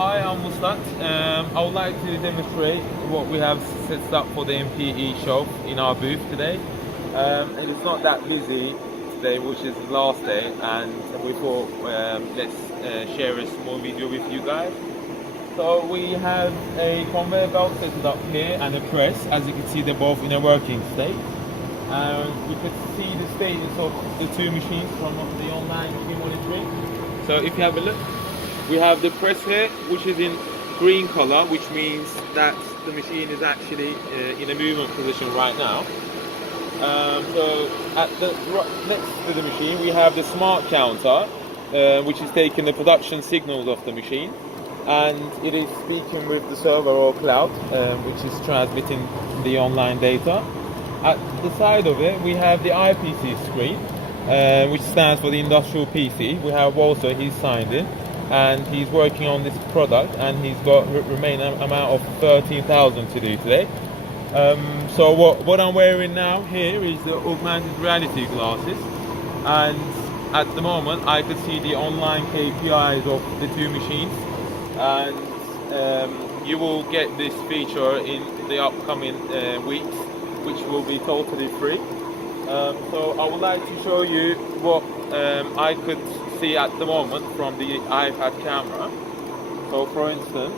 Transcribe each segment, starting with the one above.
Hi, I'm Muslat. I would like to demonstrate what we have set up for the MPE show in our booth today. And it's not that busy today, which is the last day, and we thought let's share a small video with you guys. So we have a conveyor belt set up here and a press. As you can see, they're both in a working state. You could see the status of the two machines from the online machine monitoring. So if you have a look, we have the press here, which is in green color, which means that the machine is actually in a movement position right now. So next to the machine, we have the smart counter, which is taking the production signals of the machine, and it is speaking with the server or cloud, which is transmitting the online data. At the side of it, we have the IPC screen, which stands for the industrial PC. We have also, he's signed in, and he's working on this product, and he's got remaining amount of 13,000 to do today. So what I'm wearing now here is the augmented reality glasses, and at the moment I could see the online KPIs of the two machines, and you will get this feature in the upcoming weeks, which will be totally free. So I would like to show you what I could see at the moment from the iPad camera. So for instance,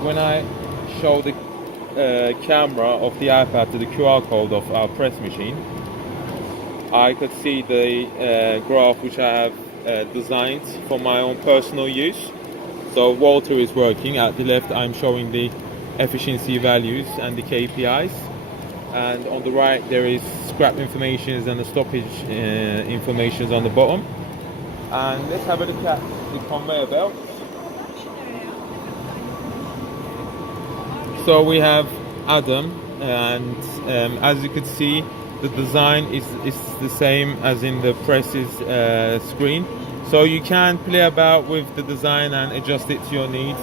when I show the camera of the iPad to the QR code of our press machine, I could see the graph which I have designed for my own personal use. So Walter is working. At the left I'm showing the efficiency values and the KPIs, and on the right there is scrap information and the stoppage information on the bottom. And let's have a look at the conveyor belt. So we have Adam, and as you can see, the design is the same as in the press's screen, so you can play about with the design and adjust it to your needs.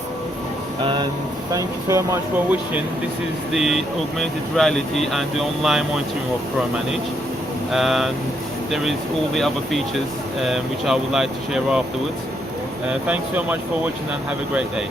And thank you so much for watching. This is the augmented reality and the online monitoring of ProManage, and there is all the other features which I would like to share afterwards. Thanks so much for watching, and have a great day.